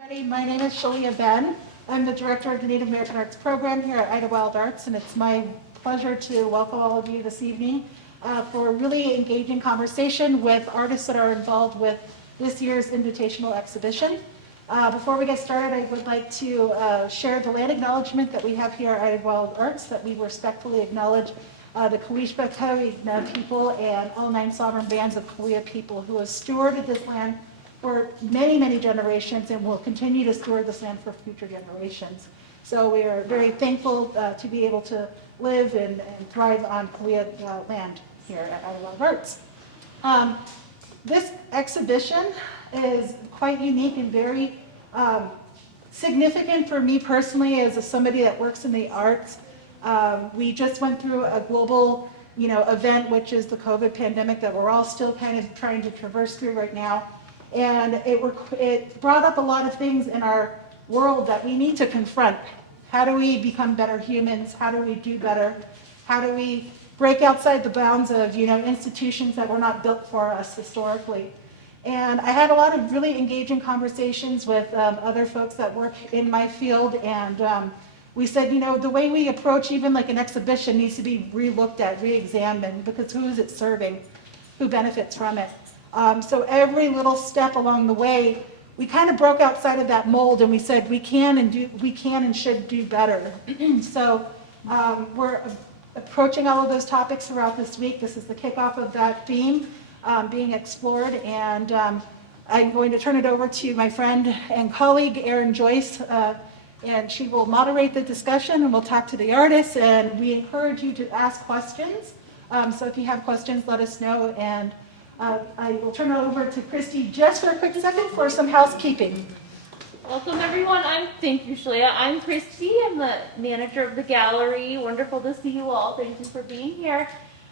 My name is Shalia Ben. I'm the director of the Native American Arts Program here at Ida Wild Arts, and it's my pleasure to welcome all of you this evening for a really engaging conversation with artists that are involved with this year's Invitational exhibition. Before we get started, I would like to share the land acknowledgement that we have here at Ida Wild Arts, that we respectfully acknowledge the Cahuilla people and all 9 sovereign bands of Cahuilla people who have stewarded this land for many, many generations and will continue to steward this land for future generations. So we are very thankful to be able to live and thrive on Cahuilla land here at Ida Wild Arts. This exhibition is quite unique and very significant for me personally as somebody that works in the arts. We just went through a global event, which is the COVID pandemic that we're all still kind of trying to traverse through right now. And it brought up a lot of things in our world that we need to confront. How do we become better humans? How do we do better? How do we break outside the bounds of institutions that were not built for us historically? And I had a lot of really engaging conversations with other folks that work in my field, and we said, the way we approach even like an exhibition needs to be re-looked at, re-examined, because who is it serving? Who benefits from it? So every little step along the way, we kind of broke outside of that mold, and we said we can and should do better. So we're approaching all of those topics throughout this week. This is the kickoff of that theme being explored, and I'm going to turn it over to my friend and colleague Erin Joyce, and she will moderate the discussion, and we'll talk to the artists, and we encourage you to ask questions. So if you have questions, let us know, and I will turn it over to Christy just for a quick second for some housekeeping. Welcome everyone. Thank you, Shalia. I'm Christy. I'm the manager of the gallery. Wonderful to see you all. Thank you for being here.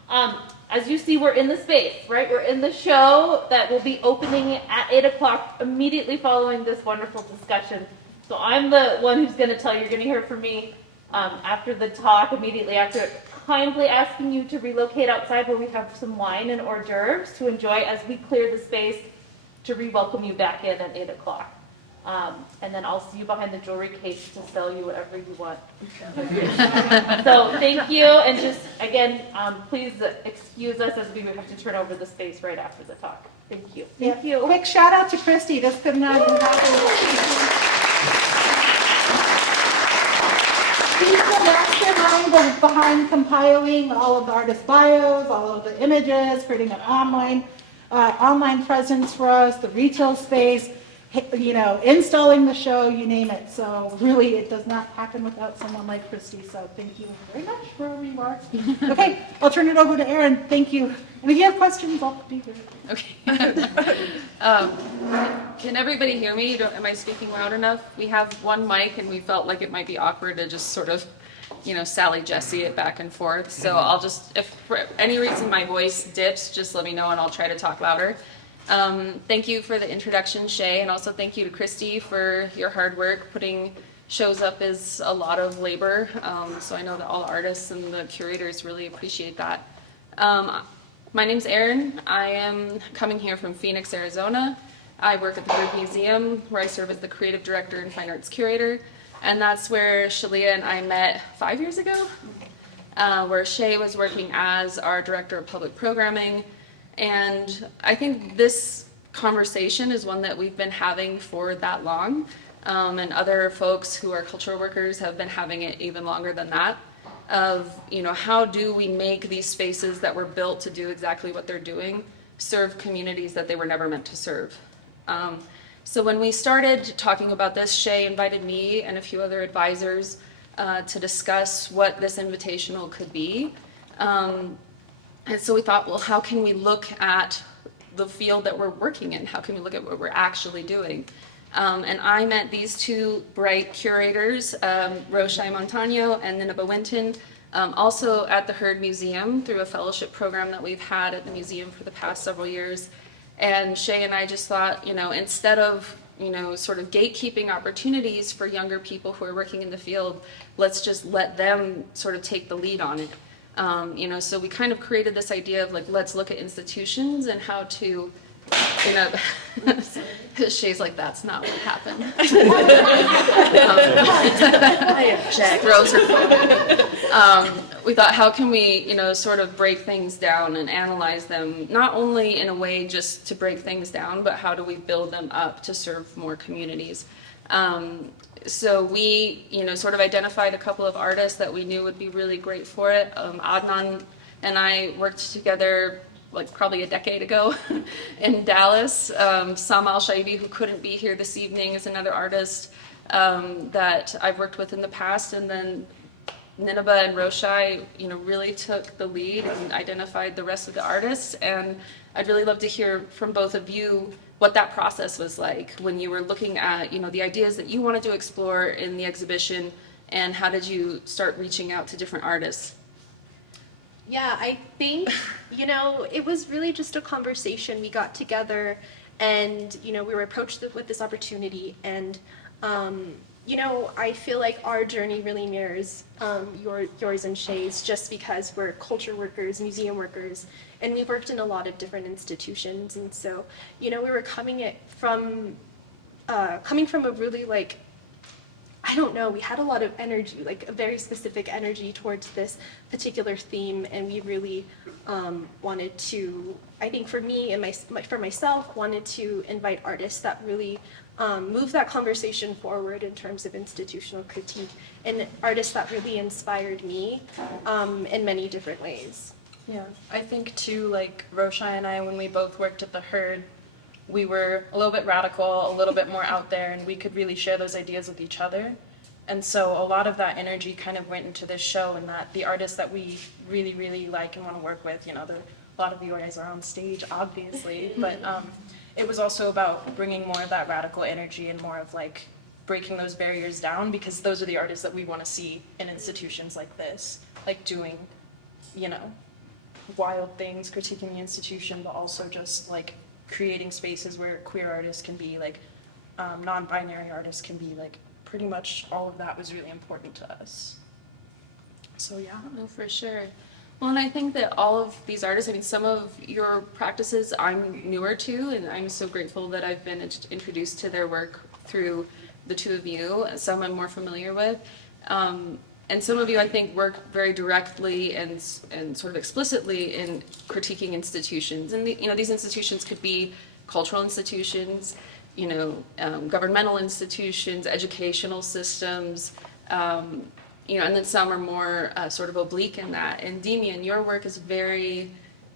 As you see, we're in the space, right? We're in the show that will be opening at 8 o'clock immediately following this wonderful discussion. So I'm the one who's going to tell you. You're going to hear from me after the talk, immediately after, kindly asking you to relocate outside where we have some wine and hors d'oeuvres to enjoy as we clear the space to re-welcome you back in at 8 o'clock. And then I'll see you behind the jewelry case to sell you whatever you want. So thank you, and just again, please excuse us as we have to turn over the space right after the talk. Thank you. Thank you. Quick shout out to Christy. This could not have happened. She's the mastermind behind compiling all of the artist bios, all of the images, creating an online presence for us, the retail space, installing the show, you name it. So really, it does not happen without someone like Christy. So thank you very much for your remarks. Okay, I'll turn it over to Erin. Thank you. And if you have questions, I'll be here. Okay. Can everybody hear me? Am I speaking loud enough? We have one mic, and we felt like it might be awkward to just sort of, Sally Jesse it back and forth. So I'll just, if for any reason my voice dips, just let me know, and I'll try to talk louder. Thank you for the introduction, Shay, and also thank you to Christy for your hard work. Putting shows up is a lot of labor, so I know that all artists and the curators really appreciate that. My name's Erin. I am coming here from Phoenix, Arizona. I work at the Bird Museum, where I serve as the creative director and fine arts curator, and that's where Shalia and I met 5 years ago, where Shay was working as our director of public programming. And I think this conversation is one that we've been having for that long, and other folks who are cultural workers have been having it even longer than that, of how do we make these spaces that were built to do exactly what they're doing serve communities that they were never meant to serve. So when we started talking about this, Shay invited me and a few other advisors to discuss what this invitational could be. And so we thought, well, how can we look at the field that we're working in? How can we look at what we're actually doing? And I met these two bright curators, Roshii Montaño and Ninabah Winton, also at the Heard Museum through a fellowship program that we've had at the museum for the past several years. And Shay and I just thought, instead of, sort of gatekeeping opportunities for younger people who are working in the field, let's just let them sort of take the lead on it. So we kind of created this idea of let's look at institutions and how to you know, Shay's like, that's not what happened. I object. Throws her phone. We thought, how can we, you know, sort of break things down and analyze them, not only in a way just to break things down, but how do we build them up to serve more communities? So we, you know, sort of identified a couple of artists that we knew would be really great for it. Adnan and I worked together like probably a decade ago in Dallas. Sama Alshaibi, who couldn't be here this evening, is another artist that I've worked with in the past. And then Ninabah and Roshii, you know, really took the lead and identified the rest of the artists. And I'd really love to hear from both of you what that process was like when you were looking at, you know, the ideas that you wanted to explore in the exhibition, and how did you start reaching out to different artists? Yeah, I think, you know, it was really just a conversation. We got together and, you know, we were approached with this opportunity, and, you know, I feel like our journey really mirrors yours and Shay's, just because we're culture workers, museum workers, and we worked in a lot of different institutions. And so, you know, we were coming from a really, like, I don't know, we had a lot of energy, like a very specific energy towards this particular theme, and we really wanted to, I think for me and for myself, wanted to invite artists that really move that conversation forward in terms of institutional critique, and artists that really inspired me in many different ways. Yeah, I think too, like Roshii and I, when we both worked at the Herd, we were a little bit radical, a little bit more out there, and we could really share those ideas with each other. And so a lot of that energy kind of went into this show, and that the artists that we really, really like and want to work with, you know, a lot of you guys are on stage, obviously, but it was also about bringing more of that radical energy and more of like breaking those barriers down, because those are the artists that we want to see in institutions like this, like doing, you know, wild things, critiquing the institution, but also just like creating spaces where queer artists can be, like non-binary artists can be, like pretty much all of that was really important to us. So yeah. No, for sure. Well, and I think that all of these artists, I mean, some of your practices I'm newer to, and I'm so grateful that I've been introduced to their work through the two of you. Some I'm more familiar with. And some of you, I think, work very directly and sort of explicitly in critiquing institutions. And, you know, these institutions could be cultural institutions, you know, governmental institutions, educational systems, you know, and then some are more sort of oblique in that. And Demian, your work is very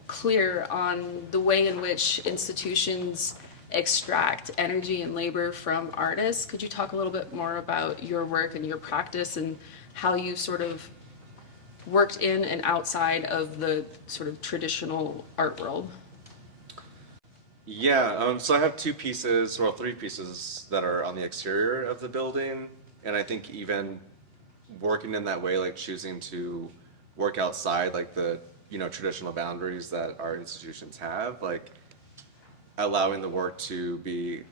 clear on the way in which institutions extract energy and labor from artists. Could you talk a little bit more about your work and your practice and how you sort of worked in and outside of the sort of traditional art world? Yeah, so I have three pieces that are on the exterior of the building, and I think even working in that way, like choosing to work outside like the, you know, traditional boundaries that our institutions have, like allowing the work to be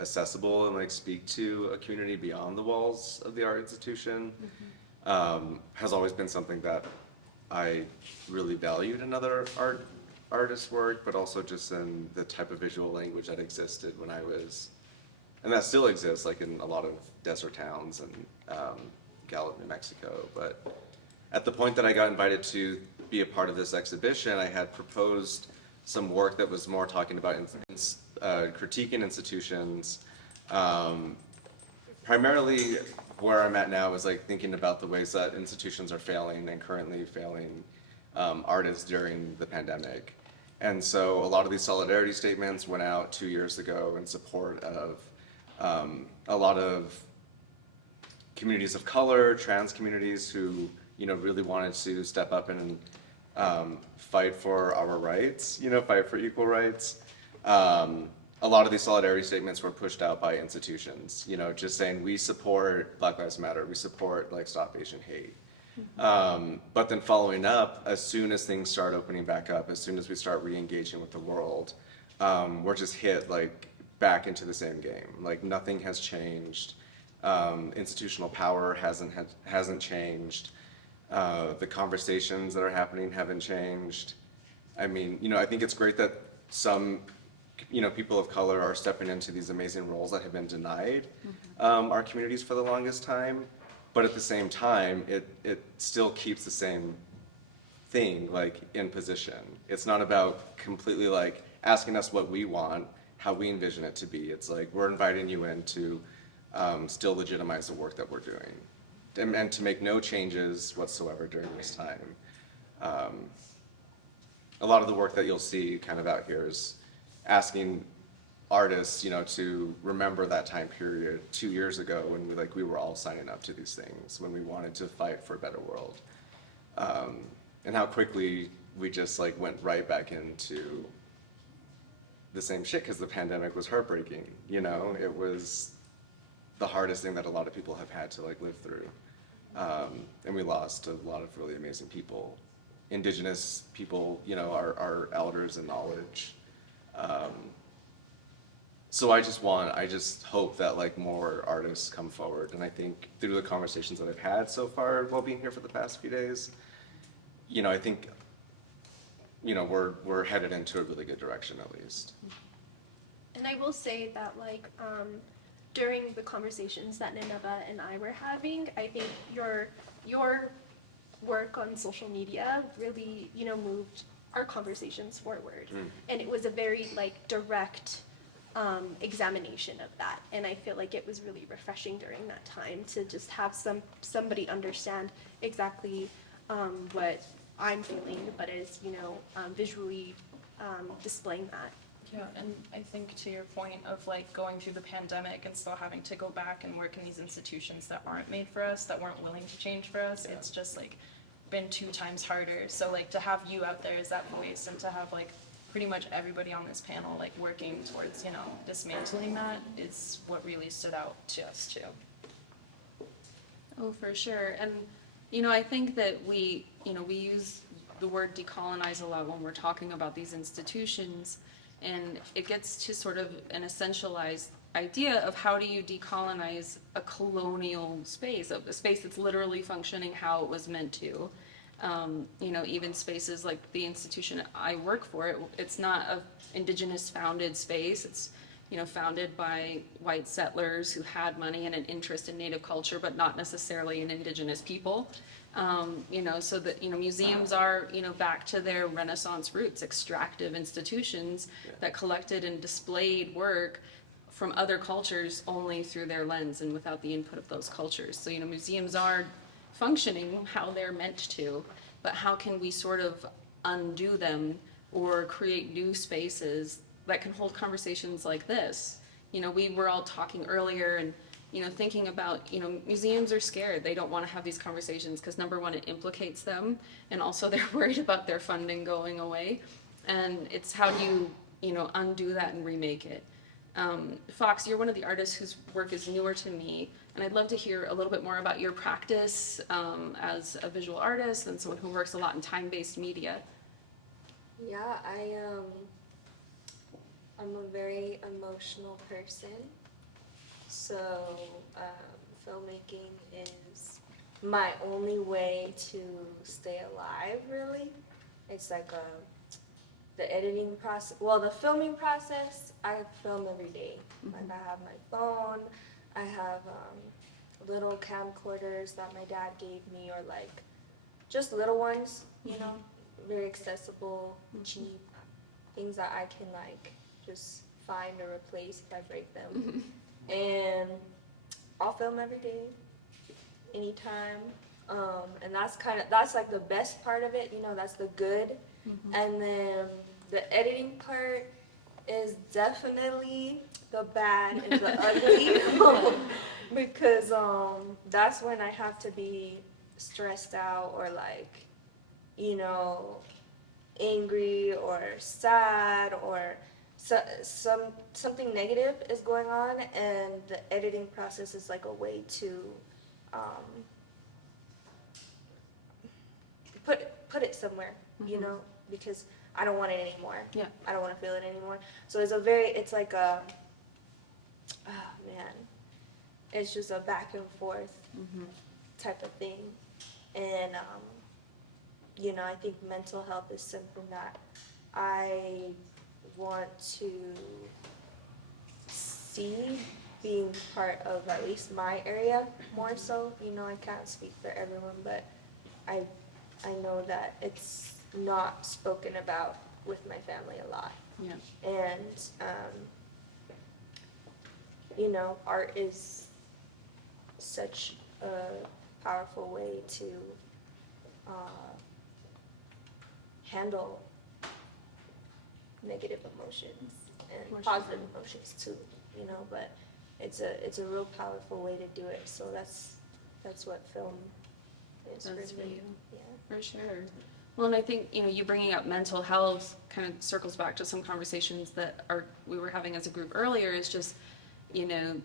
accessible and like speak to a community beyond the walls of the art institution, has always been something that I really valued in other artist work, but also just in the type of visual language that existed when I was, and that still exists, like in a lot of desert towns and Gallup, New Mexico. But at the point that I got invited to be a part of this exhibition, I had proposed some work that was more talking about critiquing institutions. Primarily where I'm at now is like thinking about the ways that institutions are failing and currently failing artists during the pandemic. And so a lot of these solidarity statements went out 2 years ago in support of a lot of communities of color, trans communities who, you know, really wanted to step up and fight for our rights, you know, fight for equal rights. A lot of these solidarity statements were pushed out by institutions, you know, just saying we support Black Lives Matter, we support like Stop Asian Hate. But then following up, as soon as things start opening back up, as soon as we start re-engaging with the world, we're just hit like back into the same game. Like nothing has changed. Institutional power hasn't changed. The conversations that are happening haven't changed. I mean, you know, I think it's great that some people of color are stepping into these amazing roles that have been denied our communities for the longest time. But at the same time, it still keeps the same thing like in position. It's not about completely like asking us what we want, how we envision it to be. It's like we're inviting you in to still legitimize the work that we're doing and to make no changes whatsoever during this time. A lot of the work that you'll see kind of out here is asking artists, to remember that time period 2 years ago when we were all signing up to these things, when we wanted to fight for a better world. And how quickly we just like went right back into the same shit because the pandemic was heartbreaking. It was the hardest thing that a lot of people have had to like live through. And we lost a lot of really amazing people, Indigenous people, our elders and knowledge. So I just hope that like more artists come forward. And I think through the conversations that I've had so far while being here for the past few days, I think, we're headed into a really good direction at least. And I will say that, like, during the conversations that Ninabah and I were having, I think your work on social media really, moved our conversations forward. And it was a very, like, direct examination of that. And I feel like it was really refreshing during that time to just have somebody understand exactly what I'm feeling, but is, visually displaying that. Yeah, and I think to your point of like going through the pandemic and still having to go back and work in these institutions that aren't made for us, that weren't willing to change for us, it's just like been 2 times harder. So like to have you out there as that voice and to have like pretty much everybody on this panel like working towards, dismantling that is what really stood out to us too. Oh, for sure. And, I think that we use the word decolonize a lot when we're talking about these institutions, and it gets to sort of an essentialized idea of how do you decolonize a colonial space, a space that's literally functioning how it was meant to. Even spaces like the institution I work for, it's not an indigenous founded space. It's founded by white settlers who had money and an interest in native culture, but not necessarily in indigenous people. So that, museums are, back to their Renaissance roots, extractive institutions that collected and displayed work from other cultures only through their lens and without the input of those cultures. So, museums are functioning how they're meant to, but how can we sort of undo them or create new spaces that can hold conversations like this? We were all talking earlier and, thinking about, museums are scared. They don't want to have these conversations because number one, it implicates them. And also they're worried about their funding going away. And it's how do you, undo that and remake it. Fox, you're one of the artists whose work is newer to me. And I'd love to hear a little bit more about your practice as a visual artist and someone who works a lot in time-based media. Yeah, I'm a very emotional person. So filmmaking is my only way to stay alive, really. It's like the editing process, the filming process, I film every day. Like I have my phone, I have little camcorders that my dad gave me, or like just little ones, very accessible, cheap, things that I can like just find or replace if I break them. And I'll film every day, anytime. And that's like the best part of it, that's the good. And then the editing part is definitely the bad and the ugly. Because that's when I have to be stressed out or like, angry or sad or something negative is going on, and the editing process is like a way to put it somewhere, because I don't want it anymore. Yeah. I don't want to feel it anymore. So it's like it's just a back and forth type of thing. And I think mental health is something that I want to see being part of at least my area more so. You know, I can't speak for everyone, but I know that it's not spoken about with my family a lot. Yeah. And, you know, art is such a powerful way to handle negative emotions and positive emotions too, you know, but it's a real powerful way to do it. So that's what film is That's for for me. you. Yeah. For sure. Well, and I think, you know, you bringing up mental health kind of circles back to some conversations that we were having as a group earlier, is just, you know,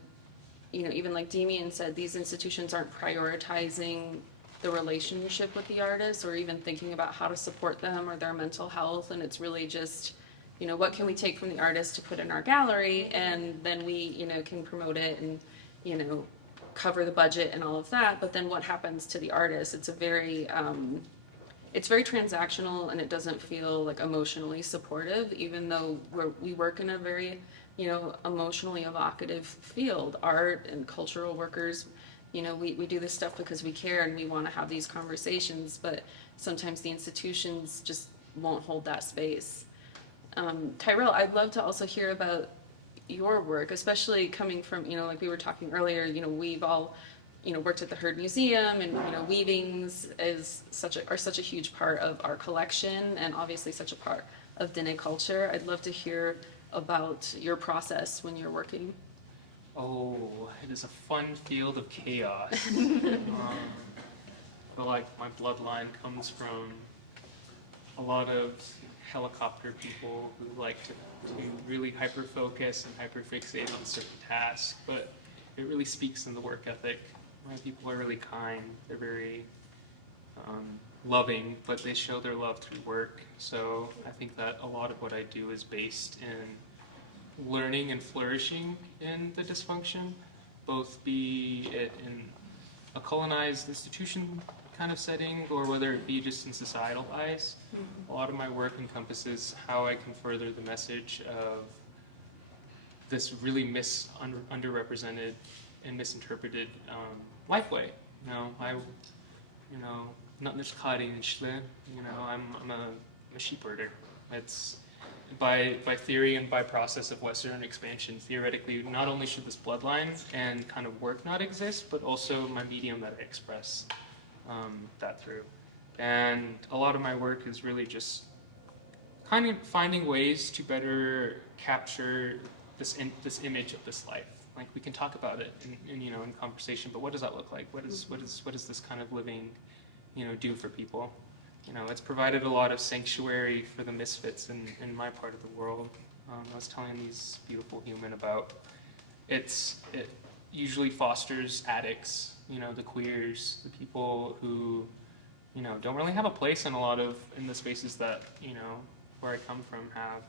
even like Demian said, these institutions aren't prioritizing the relationship with the artists or even thinking about how to support them or their mental health. And it's really just, you know, what can we take from the artist to put in our gallery, and then we, you know, can promote it and, you know, cover the budget and all of that. But then what happens to the artist? It's very transactional, and it doesn't feel like emotionally supportive, even though we work in a very, you know, emotionally evocative field. Art and cultural workers, you know, we do this stuff because we care and we want to have these conversations, but sometimes the institutions just won't hold that space. Tyrrell, I'd love to also hear about your work, especially coming from, you know, like we were talking earlier, you know, we've all, you know, worked at the Heard Museum, and, you know, weavings are such a huge part of our collection, and obviously such a part of Diné culture. I'd love to hear about your process when you're working. Oh, it is a fun field of chaos. I feel like my bloodline comes from a lot of helicopter people who like to really hyper-focus and hyper-fixate on certain tasks, but it really speaks in the work ethic. My people are really kind, they're very loving, but they show their love through work. So I think that a lot of what I do is based in learning and flourishing in the dysfunction, both be it in a colonized institution kind of setting, or whether it be just in societal eyes. A lot of my work encompasses how I can further the message of this really underrepresented and misinterpreted life way. You know, not just cutting, you know, I'm a sheep herder. It's by theory and by process of Western expansion, theoretically, not only should this bloodline and kind of work not exist, but also my medium that I express that through. And a lot of my work is really just kind of finding ways to better capture this image of this life. Like, we can talk about it in you know, in conversation, but what does that look like? What does this kind of living, you know, do for people? You know, it's provided a lot of sanctuary for the misfits in my part of the world. I was telling these beautiful human about it usually fosters addicts, you know, the queers, the people who, you know, don't really have a place in the spaces that, you know, where I come from have.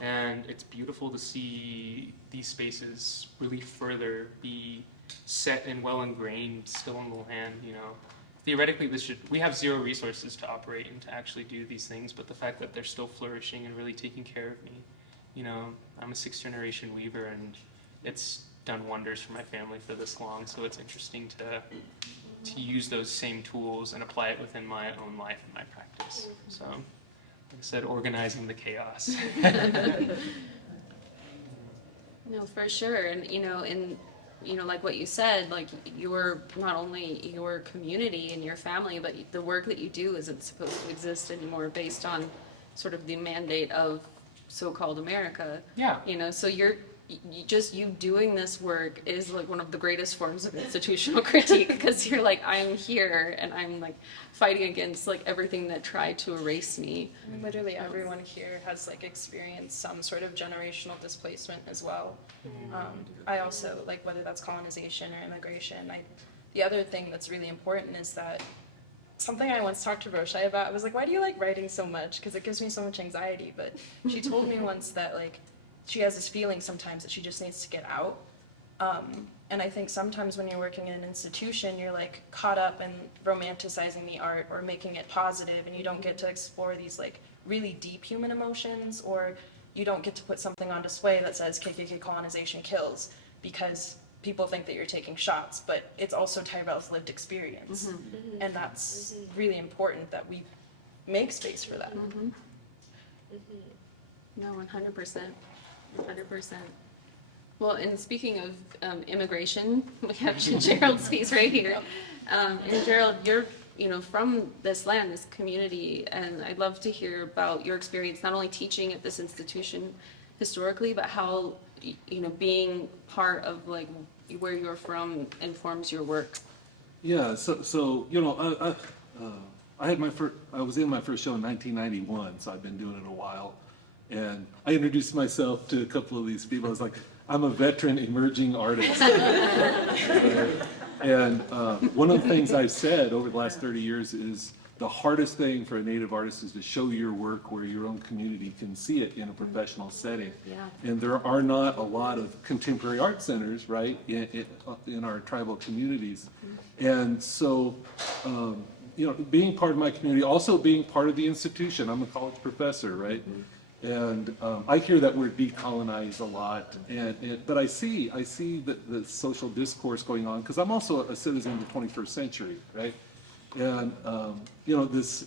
And it's beautiful to see these spaces really further be set and well ingrained still in the land, you know. Theoretically, we have zero resources to operate and to actually do these things, but the fact that they're still flourishing and really taking care of me, you know, I'm a 6th generation weaver, and it's done wonders for my family for this long, so it's interesting to use those same tools and apply it within my own life and my practice. So, like I said, organizing the chaos. No, for sure. And, you know, like what you said, like, you're not only your community and your family, but the work that you do isn't supposed to exist anymore based on sort of the mandate of so-called America. Yeah. You know, so you doing this work is like one of the greatest forms of institutional critique, because you're like, I'm here and I'm like fighting against like everything that tried to erase me. I mean, literally everyone here has like experienced some sort of generational displacement as well. I also, like, whether that's colonization or immigration, the other thing that's really important is that something I once talked to Roshii about, I was like, why do you like writing so much? Because it gives me so much anxiety. But she told me once that like she has this feeling sometimes that she just needs to get out. And I think sometimes when you're working in an institution, you're like caught up in romanticizing the art or making it positive, and you don't get to explore these like really deep human emotions, or you don't get to put something on display that says KKK colonization kills because people think that you're taking shots, but it's also Tyrrell's lived experience. And that's really important that we make space for that. No, 100%. 100%. Well, and speaking of immigration, we have Gerald's piece right here. And Gerald, you're from this land, this community, and I'd love to hear about your experience, not only teaching at this institution historically, but how being part of like where you're from informs your work. Yeah, so I was in my first show in 1991, so I've been doing it a while, and I introduced myself to a couple of these people. I was like, I'm a veteran emerging artist. And one of the things I've said over the last 30 years is the hardest thing for a Native artist is to show your work where your own community can see it in a professional setting. Yeah. And there are not a lot of contemporary art centers, right, in our tribal communities. And so, being part of my community, also being part of the institution. I'm a college professor, right? And I hear that word decolonize a lot, but I see the social discourse going on because I'm also a citizen of the 21st century, right? And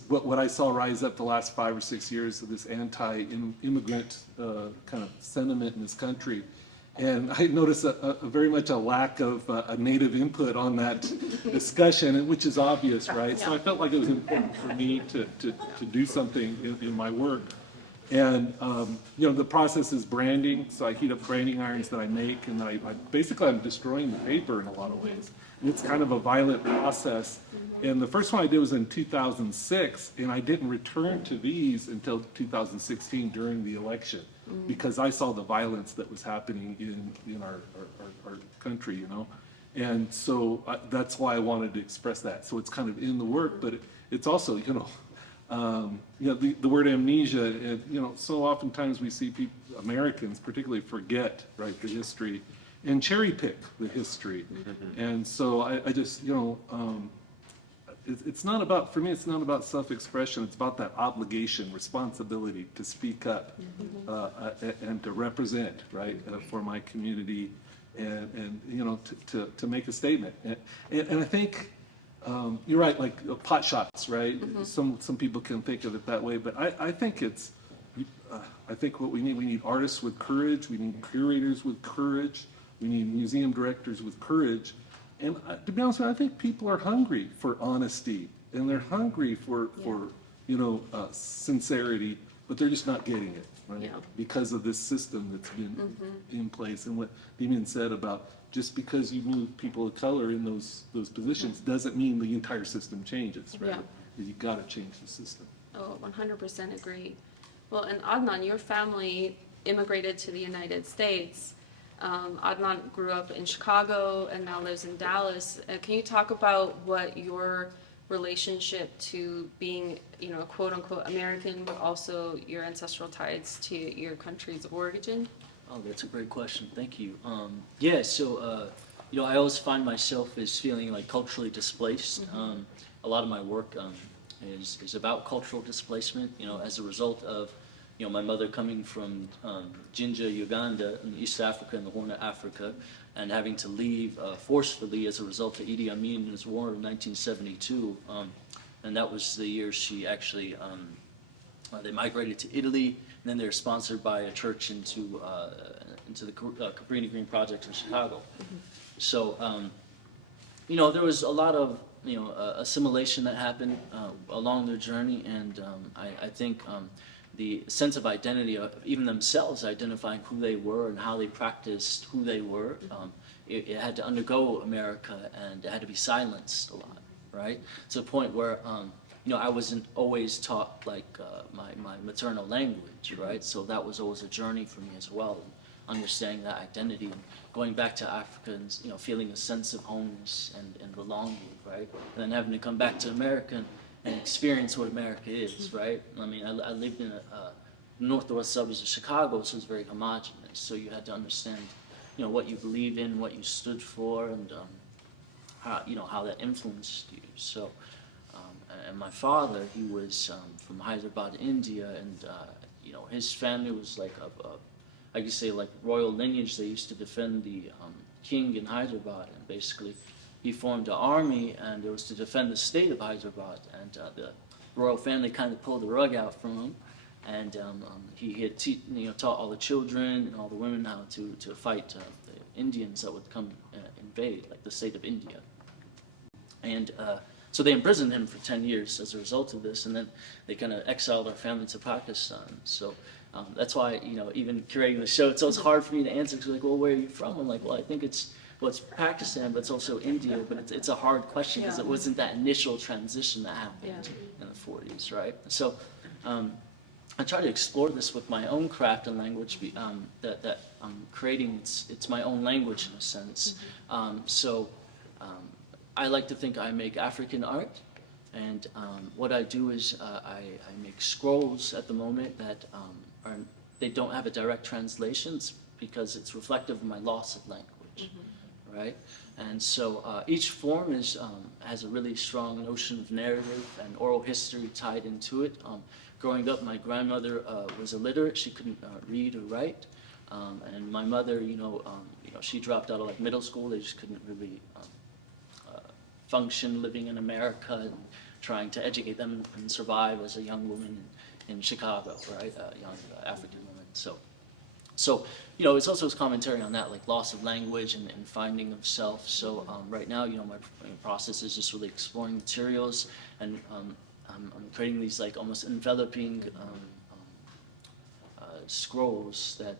what I saw rise up the last 5 or 6 years of this anti-immigrant kind of sentiment in this country, and I noticed very much a lack of a Native input on that discussion, which is obvious, right? So I felt like it was important for me to do something in my work. And the process is branding, so I heat up branding irons that I make, and then I'm destroying the paper in a lot of ways. And it's kind of a violent process. And the first one I did was in 2006, and I didn't return to these until 2016 during the election, because I saw the violence that was happening in our country, And so that's why I wanted to express that. So it's kind of in the work, but it's also, the word amnesia, and so oftentimes we see people, Americans particularly, forget, right, the history and cherry pick the history. And so I just, it's not about, for me, it's not about self-expression, it's about that obligation, responsibility to speak up and to represent, right, for my community and to make a statement. And I think, you're right, like pot shots, right? Some people can think of it that way, but I think I think what we need artists with courage, we need curators with courage, we need museum directors with courage. And to be honest with you, I think people are hungry for honesty, and they're hungry for sincerity, but they're just not getting it, right? Because of this system that's been in place. And what Demian said about just because you move people of color in those positions doesn't mean the entire system changes, right? You got to change the system. Oh, 100% agree. Well, and Adnan, your family immigrated to the United States. Adnan grew up in Chicago and now lives in Dallas. Can you talk about what your relationship to being, a quote-unquote American, but also your ancestral ties to your country's origin? Oh, that's a great question. Thank you. So I always find myself as feeling like culturally displaced. A lot of my work is about cultural displacement. As a result of my mother coming from Jinja, Uganda, in East Africa, in the Horn of Africa, and having to leave forcefully as a result of Idi Amin's war in 1972. And that was the year she actually, they migrated to Italy, and then they were sponsored by a church into the Cabrini Green Project in Chicago. So, there was a lot of, assimilation that happened along their journey, and I think the sense of identity of even themselves identifying who they were and how they practiced who they were, it had to undergo America, and it had to be silenced a lot, right? To the point where, I wasn't always taught like my maternal language, right? So that was always a journey for me as well, understanding that identity and going back to Africa and feeling a sense of homeness and belonging, right? And then having to come back to America and experience what America is, right? I mean, I lived in a northwest suburbs of Chicago, so it was very homogenous. So you had to understand, what you believed in, what you stood for, and how that influenced you. So, and my father, he was from Hyderabad, India, and you know, his family was like I could say like royal lineage. They used to defend the king in Hyderabad, and basically he formed an army, and it was to defend the state of Hyderabad, and the royal family kind of pulled the rug out from him, and he had taught all the children and all the women how to fight the Indians that would come invade, like the state of India. And so they imprisoned him for 10 years as a result of this, and then they kind of exiled our family to Pakistan. So that's why, you know, even curating the show, it's always hard for me to answer, because like, well, where are you from? I'm like, well, I think it's Pakistan, but it's also India, but it's a hard question because it wasn't that initial transition that happened in the 40s, right? So I try to explore this with my own craft and language that I'm creating. It's my own language in a sense. I like to think I make African art, and what I do is I make scrolls at the moment that they don't have a direct translation because it's reflective of my loss of language, right? And so each form has a really strong notion of narrative and oral history tied into it. Growing up, my grandmother was illiterate; she couldn't read or write, and my mother, she dropped out of like middle school. They just couldn't really function living in America and trying to educate them and survive as a young woman in Chicago, right? A young African woman. So, it's also a commentary on that, like loss of language and finding of self. So right now, my process is just really exploring materials, and I'm creating these like almost enveloping scrolls that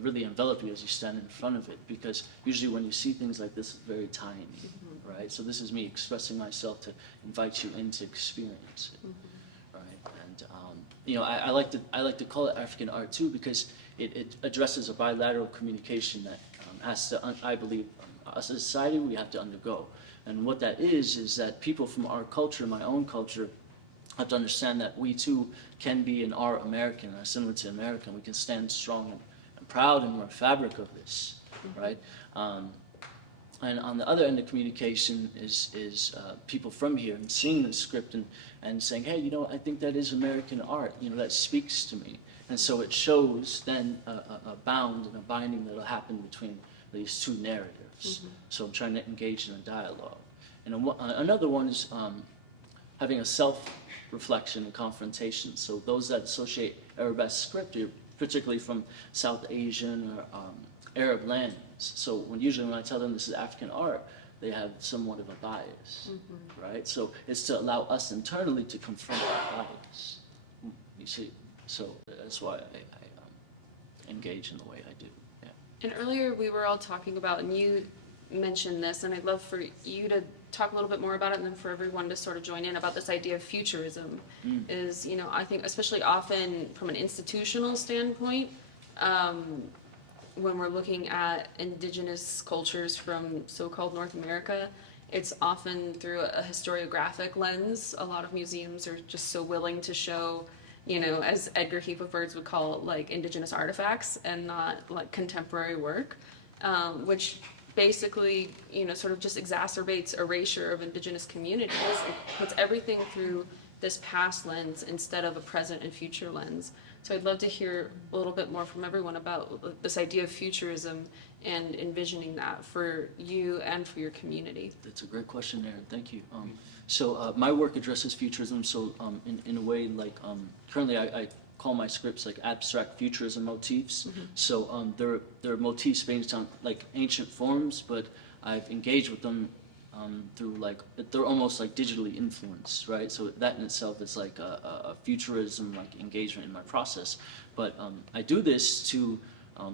really envelop you as you stand in front of it, because usually when you see things like this, it's very tiny, right? So this is me expressing myself to invite you into experience it, right? And I like to call it African art too, because it addresses a bilateral communication that has to, I believe, as a society we have to undergo. And what that is that people from our culture, my own culture, have to understand that we too can be and are American, are similar to American. We can stand strong and proud, and we're a fabric of this, right? And on the other end of communication is people from here and seeing the script and saying, hey, I think that is American art. That speaks to me. And so it shows then a bound and a binding that will happen between these two narratives. So I'm trying to engage in a dialogue. And another one is having a self-reflection and confrontation. So those that associate Arabesque script, particularly from South Asian or Arab lands. So usually when I tell them this is African art, they have somewhat of a bias, right? So it's to allow us internally to confront our bias. You see, so that's why I engage in the way I do. Yeah. And earlier we were all talking about, and you mentioned this, and I'd love for you to talk a little bit more about it, and then for everyone to sort of join in about this idea of futurism. Is, I think especially often from an institutional standpoint, when we're looking at indigenous cultures from so-called North America, it's often through a historiographic lens. A lot of museums are just so willing to show, as Edgar Heapofbergs would call it, like indigenous artifacts and not like contemporary work, which basically, sort of just exacerbates erasure of indigenous communities. It puts everything through this past lens instead of a present and future lens. So I'd love to hear a little bit more from everyone about this idea of futurism and envisioning that for you and for your community. That's a great question, Aaron. Thank you. So my work addresses futurism. So in a way, like currently I call my scripts like abstract futurism motifs. So they're motifs based on like ancient forms, but I've engaged with them through like, they're almost like digitally influenced, right? So that in itself is like a futurism like engagement in my process. But I do this to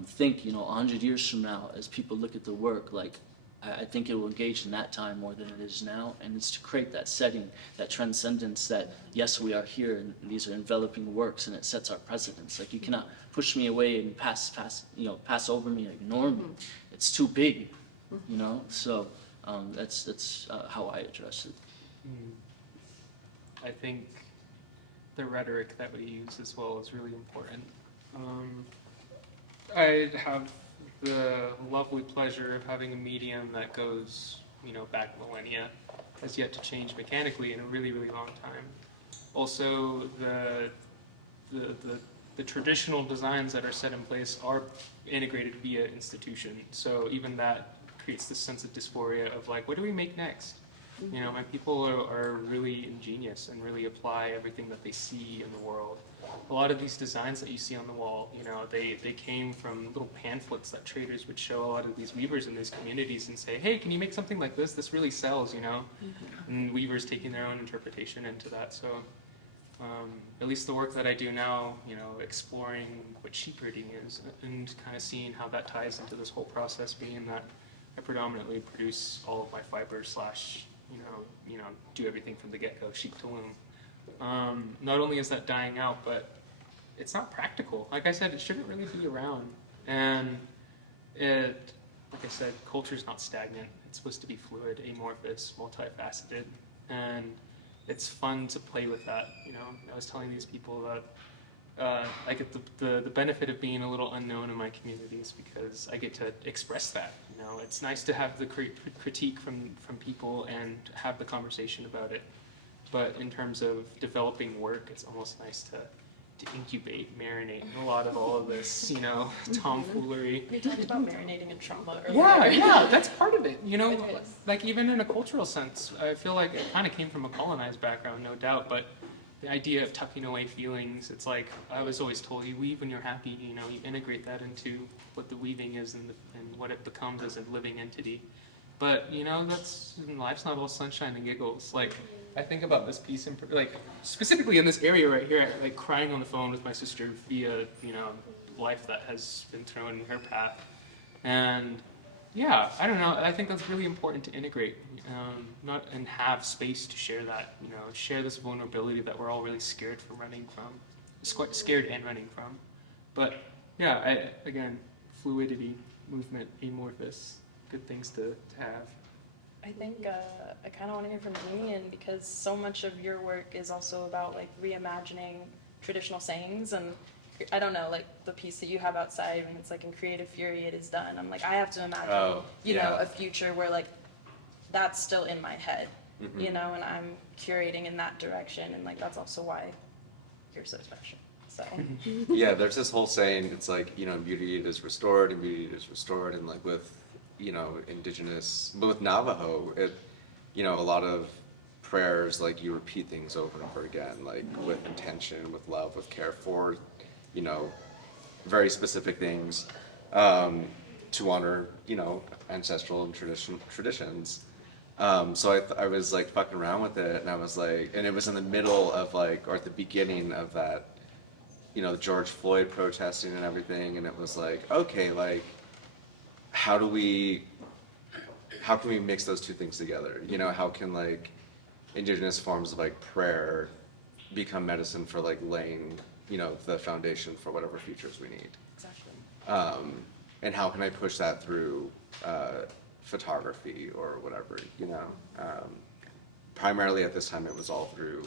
think, 100 years from now, as people look at the work, like I think it will engage in that time more than it is now, and it's to create that setting, that transcendence that, yes, we are here, and these are enveloping works, and it sets our precedence. Like, you cannot push me away and pass over me, ignore me. It's too big, So that's how I address it. I think the rhetoric that we use as well is really important. I have the lovely pleasure of having a medium that goes, back millennia, has yet to change mechanically in a really, really long time. Also, the the traditional designs that are set in place are integrated via institution. So even that creates this sense of dysphoria of like, what do we make next? You know, when people are really ingenious and really apply everything that they see in the world. A lot of these designs that you see on the wall, you know, they came from little pamphlets that traders would show a lot of these weavers in these communities and say, hey, can you make something like this? This really sells, you know? And weavers taking their own interpretation into that. So at least the work that I do now, you know, exploring what sheep herding is and kind of seeing how that ties into this whole process, being that I predominantly produce all of my fibers slash, you know, do everything from the get-go, sheep to loom. Not only is that dying out, but it's not practical. Like I said, it shouldn't really be around. And it, like I said, culture is not stagnant. It's supposed to be fluid, amorphous, multifaceted, and it's fun to play with that. You know, I was telling these people that I get the benefit of being a little unknown in my communities because I get to express that. You know, it's nice to have the critique from people and have the conversation about it. But in terms of developing work, it's almost nice to incubate, marinate a lot of all of this, you know, tomfoolery. We talked about marinating in trauma earlier. Yeah, that's part of it. You know, like even in a cultural sense, I feel like it kind of came from a colonized background, no doubt, but the idea of tucking away feelings, it's like, I was always told, you weave when you're happy, you know, you integrate that into what the weaving is and what it becomes as a living entity. But, you know, life's not all sunshine and giggles. Like, I think about this piece, like, specifically in this area right here, like crying on the phone with my sister via, you know, life that has been thrown in her path. And yeah, I don't know, I think that's really important to integrate, and have space to share that, you know, share this vulnerability that we're all really scared from scared and running from. But yeah, again, fluidity, movement, amorphous, good things to have. I think I kind of want to hear from Demian because so much of your work is also about like reimagining traditional sayings, and I don't know, like the piece that you have outside when it's like in creative fury it is done. I'm like, I have to imagine, you know, a future where like that's still in my head, you know, and I'm curating in that direction, and like that's also why you're so special. So Yeah, there's this whole saying, it's like, you know, beauty it is restored, and beauty it is restored, and like with, you know, indigenous, but with Navajo, you know, a lot of prayers, like you repeat things over and over again, like with intention, with love, with care for, you know, very specific things, to honor, you know, ancestral and traditions. So I was like fucking around with it, and I was like, and it was in the middle of like, or at the beginning of that, you know, George Floyd protesting and everything, and it was like, okay, like, how can we mix those two things together? You know, how can like indigenous forms of like prayer become medicine for like laying, you know, the foundation for whatever futures we need? exactly. And how can I push that through photography or whatever, you know? Primarily at this time it was all through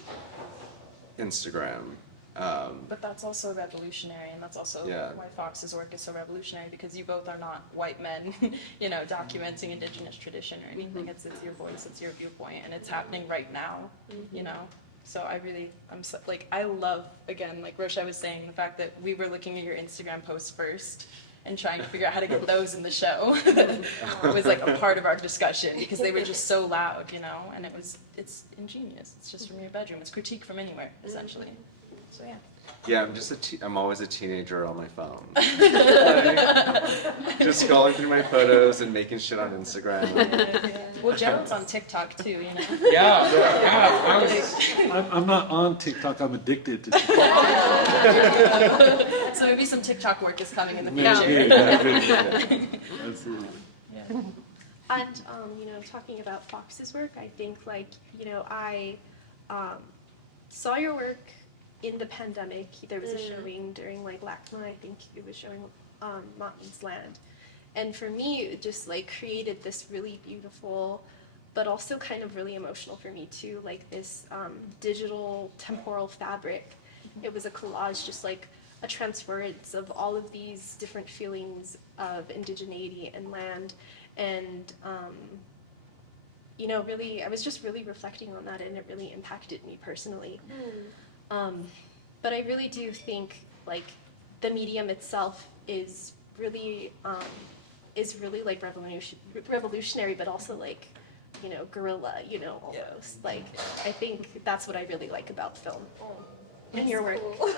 Instagram. But that's also revolutionary, and that's also why Fox's work is so revolutionary, because you both are not white men, you know, documenting indigenous tradition or anything. It's your voice, it's your viewpoint, and it's happening right now, you know. So I love, again, like Roshii was saying, the fact that we were looking at your Instagram posts first and trying to figure out how to get those in the show was like a part of our discussion, because they were just so loud, you know, and it's ingenious. It's just from your bedroom. It's critique from anywhere, essentially. So yeah. Yeah, I'm always a teenager on my phone. Just scrolling through my photos and making shit on Instagram. Well, Gerald's on TikTok too, you know. Yeah. I'm not on TikTok, I'm addicted to TikTok. So maybe some TikTok work is coming in the Maybe, future. Absolutely. Yeah. And, you know, talking about Fox's work, I think, like, you know, I saw your work in the pandemic. There was a showing during, like, LACMA, I think it was showing Martin's Land. And for me, it just, like, created this really beautiful, but also kind of really emotional for me, too, like, this digital temporal fabric. It was a collage, just, like, a transference of all of these different feelings of indigeneity and land. And, you know, really, I was just really reflecting on that, and it really impacted me personally. But I really do think, like, the medium itself is really like revolutionary, but also like, you know, guerrilla, you know, almost. Like, I think that's what I really like about film and your work. Cool.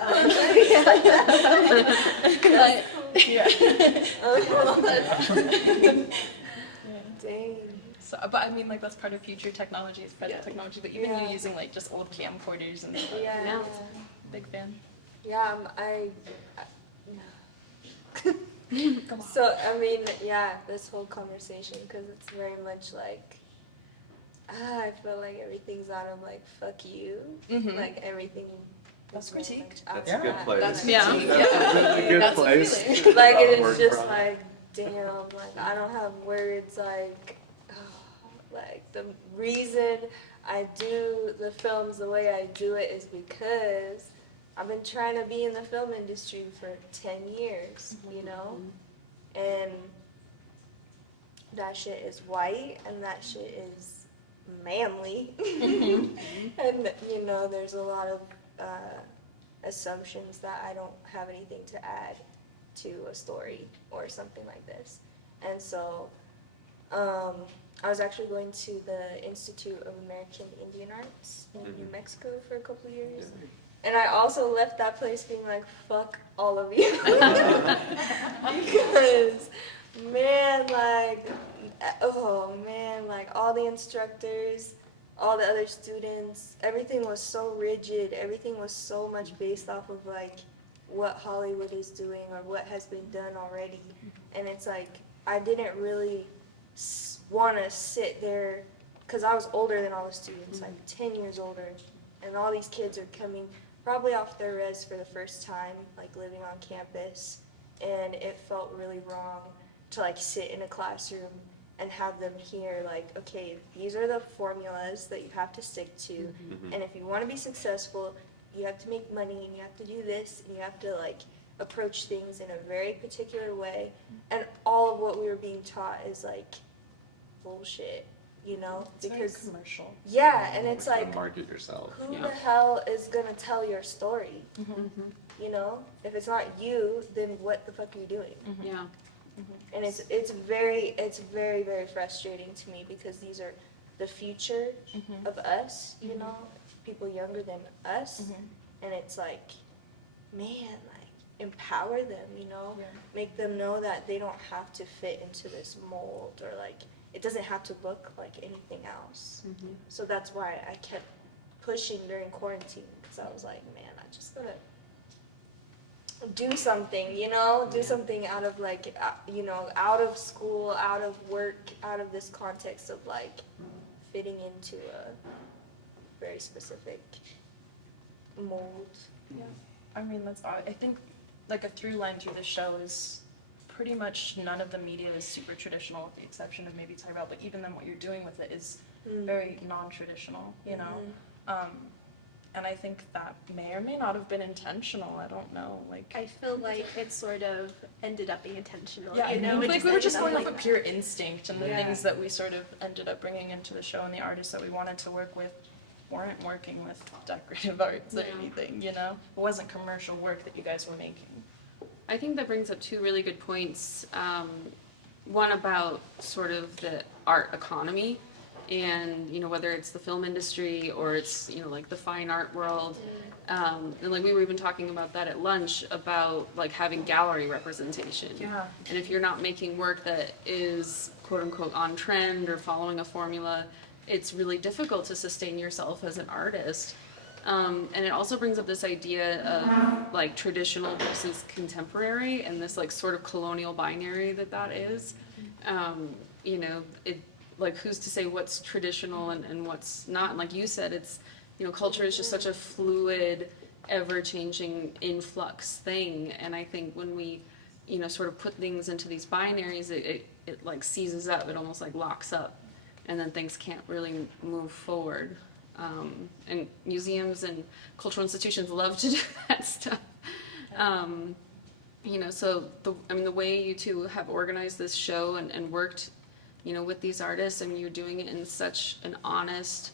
Dang. So, but I mean, like, that's part of future technology, is present Yeah. technology, but even Yeah. you using, like, just old camcorders and Yeah. Yeah. big fan. Yeah, so, I mean, yeah, this whole conversation, because it's very much like, I feel like everything's out of, like, fuck you. Mhm. Like, everything That's is very critique. much out That's of a good that. place. That's Yeah. critique. That's a good That's a place. feeling. Like, Word it's just from. like, damn, like, I don't have words, like, like, the reason I do the films the way I do it is because I've been trying to be in the film industry for 10 years, you know? And that shit is white, and that shit is manly. And, you know, there's a lot of assumptions that I don't have anything to add to a story or something like this. And so, I was actually going to the Institute of American Indian Arts in New Mexico for a couple of years. And I also left that place being like, fuck all of you. Because, man, like, oh man, like all the instructors, all the other students, everything was so rigid. Everything was so much based off of like what Hollywood is doing or what has been done already. And it's like, I didn't really want to sit there, because I was older than all the students, like 10 years older, and all these kids are coming probably off their res for the first time, like living on campus, and it felt really wrong to like sit in a classroom and have them hear like, okay, these are the formulas that you have to stick to, and if you want to be successful, you have to make money, and you have to do this, and you have to like approach things in a very particular way, and all of what we were being taught is like bullshit, you know? It's very commercial. Yeah, and it's like, Market yourself. who Yeah. the hell is gonna tell your story? Mm-hmm. You know, if it's not you, then what the fuck are you doing? Yeah. And it's very very frustrating to me, because these are the future of us, you know, people younger than us, and it's like, man, like, empower them, you know, make them know that they don't have to fit into this mold, or like it doesn't have to look like anything else. So that's why I kept pushing during quarantine, because I was like, man, I just gotta do something, you know, do something out of like, you know, out of school, out of work, out of this context of like fitting into a very specific mold. Yeah. I mean, I think like a through line through the show is pretty much none of the media is super traditional, with the exception of maybe Tyrrell, but even then what you're doing with it is very non-traditional, you know? And I think that may or may not have been intentional, I don't know, like. I feel like it sort of ended up being intentional, Yeah, you know? like we were just going off like of that. pure instinct, and the Yeah. things that we sort of ended up bringing into the show and the artists that we wanted to work with weren't working with decorative arts or anything, you know? It wasn't commercial work that you guys were making. I think that brings up two really good points. One about sort of the art economy, and you know, whether it's the film industry or it's, you know, like the fine art world. And like we were even talking about that at lunch, about like having gallery representation. Yeah. And if you're not making work that is quote unquote on trend or following a formula, it's really difficult to sustain yourself as an artist. And it also brings up this idea of like traditional versus contemporary, and this like sort of colonial binary that is. You know, it like, who's to say what's traditional and what's not? And like you said, it's, you know, culture is just such a fluid, ever-changing influx thing. And I think when we, you know, sort of put things into these binaries, it like seizes up, it almost like locks up, and then things can't really move forward. And museums and cultural institutions love to do that stuff. You know, so the way you two have organized this show and worked, you know, with these artists, I mean, you're doing it in such an honest,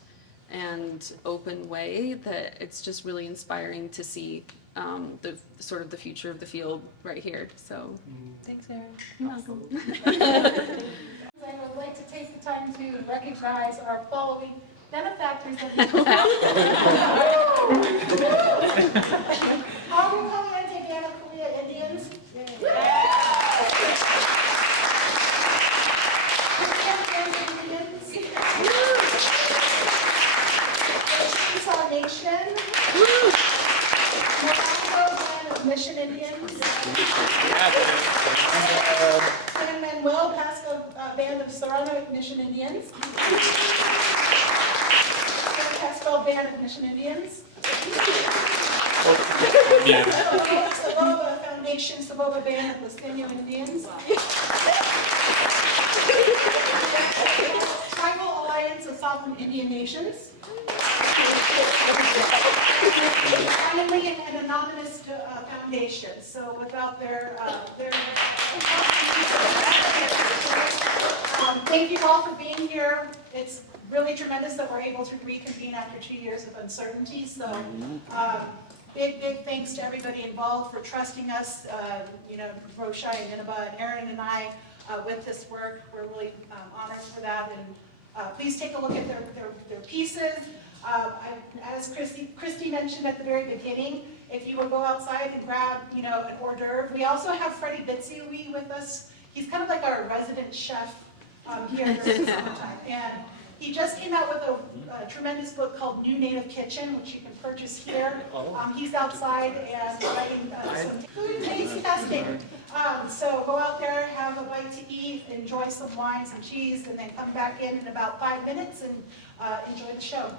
and open way that it's just really inspiring to see the sort of the future of the field right here. So Thanks, Erin. you're welcome. I would like to take the time to recognize our following benefactors of the Kumeyaay Indians. Nation. Mission Indians. San Manuel Pasco Band of Serrano Mission Indians. San Pascal Band of Mission Indians. Saboba Foundation Saboba Band of Luiseño Indians. Tribal Alliance of Sovereign Indian Nations. Finally, an anonymous foundation. So without their thank you all for being here. It's really tremendous that we're able to reconvene after 2 years of uncertainty. So big thanks to everybody involved for trusting us. Roshii and Ninabah and Aaron and I with this work. We're really honored for that. And please take a look at their pieces. As Christy mentioned at the very beginning, if you will go outside and grab, an hors d'oeuvre. We also have Freddie Bitsioui with us. He's kind of like our resident chef here during the summertime. And he just came out with a tremendous book called New Native Kitchen, which you can purchase here. He's outside and writing some food taste testing. So go out there, have a bite to eat, enjoy some wine, some cheese, and then come back in about 5 minutes and enjoy the show.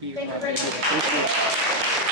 Thank you very much.